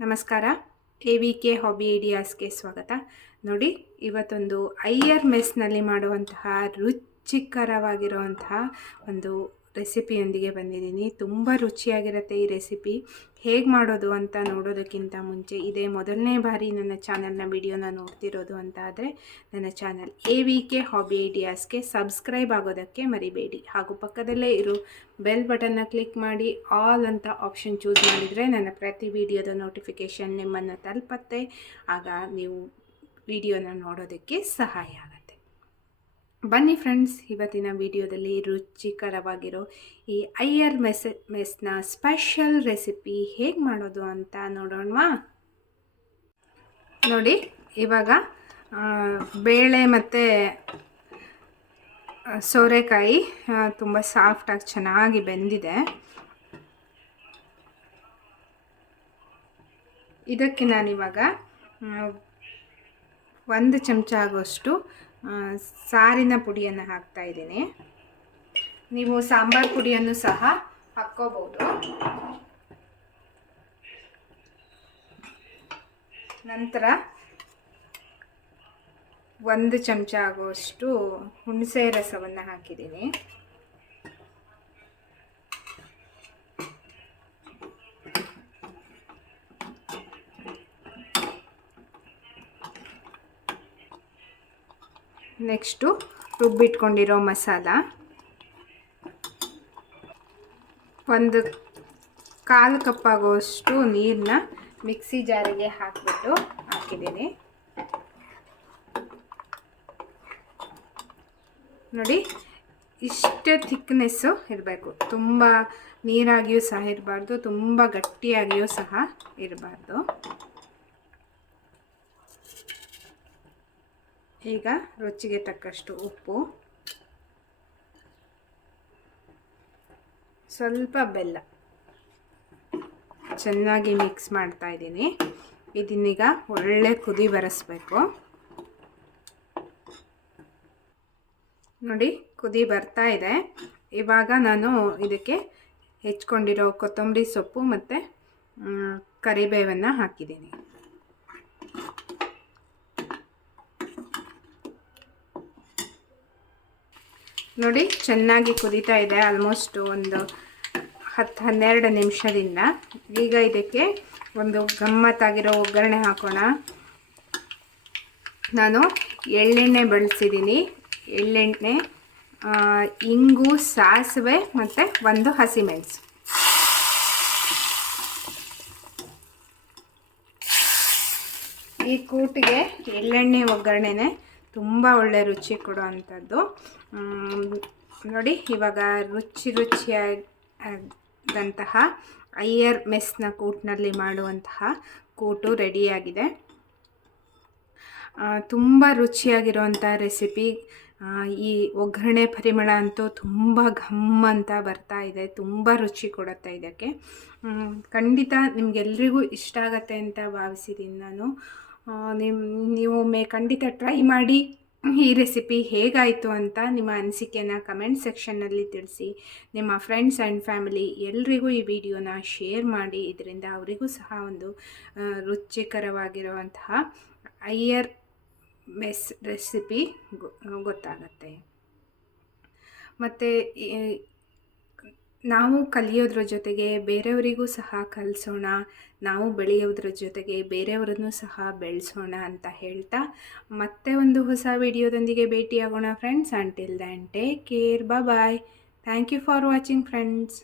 ನಮಸ್ಕಾರ. A V K hobby ಐಡಿಯಾಸ್ಗೆ ಸ್ವಾಗತ. ನೋಡಿ ಇವತ್ತೊಂದು ಐಯರ್ ಮೆಸ್ನಲ್ಲಿ ಮಾಡುವಂತಹ ರುಚಿಕರವಾಗಿರುವಂತಹ ಒಂದು ರೆಸಿಪಿಯೊಂದಿಗೆ ಬಂದಿದ್ದೀನಿ. ತುಂಬ ರುಚಿಯಾಗಿರುತ್ತೆ ಈ ರೆಸಿಪಿ. ಹೇಗೆ ಮಾಡೋದು ಅಂತ ನೋಡೋದಕ್ಕಿಂತ ಮುಂಚೆ ಇದೇ ಮೊದಲನೇ ಬಾರಿ ನನ್ನ ಚಾನಲ್ನ ವಿಡಿಯೋನ ನೋಡ್ತಿರೋದು ಅಂತ ಆದರೆ ನನ್ನ channel A V K hobby ಐಡಿಯಾಸ್ಗೆ subscribe ಆಗೋದಕ್ಕೆ ಮರಿಬೇಡಿ. ಹಾಗೂ ಪಕ್ಕದಲ್ಲೇ ಇರೋ ಬೆಲ್ ಬಟನ್ನ ಕ್ಲಿಕ್ ಮಾಡಿ ಆಲ್ ಅಂತ ಆಪ್ಷನ್ ಚೂಸ್ ಮಾಡಿದರೆ ನನ್ನ ಪ್ರತಿ ವಿಡಿಯೋದ ನೋಟಿಫಿಕೇಷನ್ ನಿಮ್ಮನ್ನು ತಲುಪತ್ತೆ. ಆಗ ನೀವು ವಿಡಿಯೋನ ನೋಡೋದಕ್ಕೆ ಸಹಾಯ ಆಗುತ್ತೆ. ಬನ್ನಿ ಫ್ರೆಂಡ್ಸ್ ಇವತ್ತಿನ ವಿಡಿಯೋದಲ್ಲಿ ರುಚಿಕರವಾಗಿರೋ ಈ ಐಯರ್ ಮೆಸ್ ಮೆಸ್ನ ಸ್ಪೆಷಲ್ ರೆಸಿಪಿ ಹೇಗೆ ಮಾಡೋದು ಅಂತ ನೋಡೋಣವಾ? ನೋಡಿ ಇವಾಗ ಬೇಳೆ ಮತ್ತು ಸೋರೆಕಾಯಿ ತುಂಬ ಸಾಫ್ಟಾಗಿ ಚೆನ್ನಾಗಿ ಬೆಂದಿದೆ. ಇದಕ್ಕೆ ನಾನಿವಾಗ ಒಂದು ಚಮಚ ಆಗುವಷ್ಟು ಆ, ಸಾರಿನ ಪುಡಿಯನ್ನು ಹಾಕ್ತಾ ಇದ್ದೀನಿ. ನೀವು ಸಾಂಬಾರ್ ಪುಡಿಯನ್ನು ಸಹ ಹಾಕ್ಕೋಬೋದು ನಂತರ ಒಂದು ಚಮಚ ಆಗುವಷ್ಟು ಹುಣಸೆ ರಸವನ್ನು ಹಾಕಿದ್ದೀನಿ. ನೆಕ್ಸ್ಟು ರುಬ್ಬಿಟ್ಕೊಂಡಿರೋ ಮಸಾಲ. ಒಂದು ಕಾಲು ಕಪ್ ಆಗುವಷ್ಟು ನೀರನ್ನ ಮಿಕ್ಸಿ ಜಾರಿಗೆ ಹಾಕಿಬಿಟ್ಟು ಹಾಕಿದ್ದೀನಿ. ನೋಡಿ, ಇಷ್ಟೇ ಥಿಕ್ನೆಸ್ಸು ಇರಬೇಕು. ತುಂಬ ನೀರಾಗಿಯೂ ಸಹ ಇರಬಾರ್ದು, ತುಂಬ ಗಟ್ಟಿಯಾಗಿಯೂ ಸಹ ಇರಬಾರ್ದು. ಈಗ ರುಚಿಗೆ ತಕ್ಕಷ್ಟು ಉಪ್ಪು. ಸ್ವಲ್ಪ ಬೆಲ್ಲ. ಚೆನ್ನಾಗಿ ಮಿಕ್ಸ್ ಮಾಡ್ತಾ ಇದ್ದೀನಿ. ಇದನ್ನೀಗ ಒಳ್ಳೆ ಕುದಿ ಬರೆಸ್ಬೇಕು. ನೋಡಿ, ಕುದಿ ಬರ್ತಾ ಇದೆ. ಇವಾಗ ನಾನು ಇದಕ್ಕೆ ಹೆಚ್ಕೊಂಡಿರೋ ಕೊತ್ತಂಬರಿ ಸೊಪ್ಪು ಮತ್ತು ಕರಿಬೇವನ್ನು ಹಾಕಿದ್ದೀನಿ. ನೋಡಿ, ಚೆನ್ನಾಗಿ ಕುದೀತಾ ಇದೆ ಆಲ್ಮೋಸ್ಟ್ ಒಂದು ಹತ್ತು ಹನ್ನೆರಡು ನಿಮಿಷದಿಂದ. ಈಗ ಇದಕ್ಕೆ ಒಂದು ಗಮ್ಮತ್ತಾಗಿರೋ ಒಗ್ಗರಣೆ ಹಾಕೋಣ. ನಾನು ಎಳ್ಳೆಣ್ಣೆ ಬಳಸಿದ್ದೀನಿ. ಎಳ್ಳೆಣ್ಣೆ ಇಂಗು, ಸಾಸಿವೆ ಮತ್ತು ಒಂದು ಹಸಿಮೆಣಸು. ಈ ಕೂಟಿಗೆ ಎಳ್ಳೆಣ್ಣೆ ಒಗ್ಗರಣೆನೆ ತುಂಬ ಒಳ್ಳೆ ರುಚಿ ಕೊಡುವಂಥದ್ದು. ನೋಡಿ, ಇವಾಗ ರುಚಿ ರುಚಿಯಾದಂತಹ ಐಯರ್ ಮೆಸ್ನ ಕೂಟ್ನಲ್ಲಿ ಮಾಡುವಂತಹ ಕೂಟು ರೆಡಿಯಾಗಿದೆ. ತುಂಬ ರುಚಿಯಾಗಿರುವಂಥ ರೆಸಿಪಿ. ಈ ಒಗ್ಗರಣೆ ಪರಿಮಳ ಅಂತೂ ತುಂಬ ಘಮ್ ಅಂತ ಬರ್ತಾ ಇದೆ. ತುಂಬ ರುಚಿ ಕೊಡುತ್ತೆ ಇದಕ್ಕೆ. ಖಂಡಿತ ನಿಮಗೆಲ್ರಿಗೂ ಇಷ್ಟ ಆಗತ್ತೆ ಅಂತ ಭಾವಿಸಿದ್ದೀನಿ ನಾನು. ಆ, ನಿಮ್ ನೀವು ಒಮ್ಮೆ ಖಂಡಿತ ಟ್ರೈ ಮಾಡಿ. ಈ ರೆಸಿಪಿ ಹೇಗಾಯಿತು ಅಂತ ನಿಮ್ಮ ಅನಿಸಿಕೆನ ಕಮೆಂಟ್ ಸೆಕ್ಷನ್ನಲ್ಲಿ ತಿಳಿಸಿ. ನಿಮ್ಮ ಫ್ರೆಂಡ್ಸ್ ಆ್ಯಂಡ್ ಫ್ಯಾಮಿಲಿ ಎಲ್ರಿಗೂ ಈ ವಿಡಿಯೋನ ಶೇರ್ ಮಾಡಿ. ಇದರಿಂದ ಅವರಿಗೂ ಸಹ ಒಂದು ರುಚಿಕರವಾಗಿರುವಂತಹ ಐಯರ್ ಮೆಸ್ ರೆಸಿಪಿ ಗೊತ್ತಾಗತ್ತೆ. ಮತ್ತು ನಾವು ಕಲಿಯೋದ್ರ ಜೊತೆಗೆ ಬೇರೆಯವರಿಗೂ ಸಹ ಕಲಿಸೋಣ, ನಾವು ಬೆಳೆಯೋದ್ರ ಜೊತೆಗೆ ಬೇರೆಯವರನ್ನು ಸಹ ಬೆಳೆಸೋಣ ಅಂತ ಹೇಳ್ತಾ ಮತ್ತೆ ಒಂದು ಹೊಸ ವಿಡಿಯೋದೊಂದಿಗೆ ಭೇಟಿಯಾಗೋಣ friends until then take care bye thank you for watching friends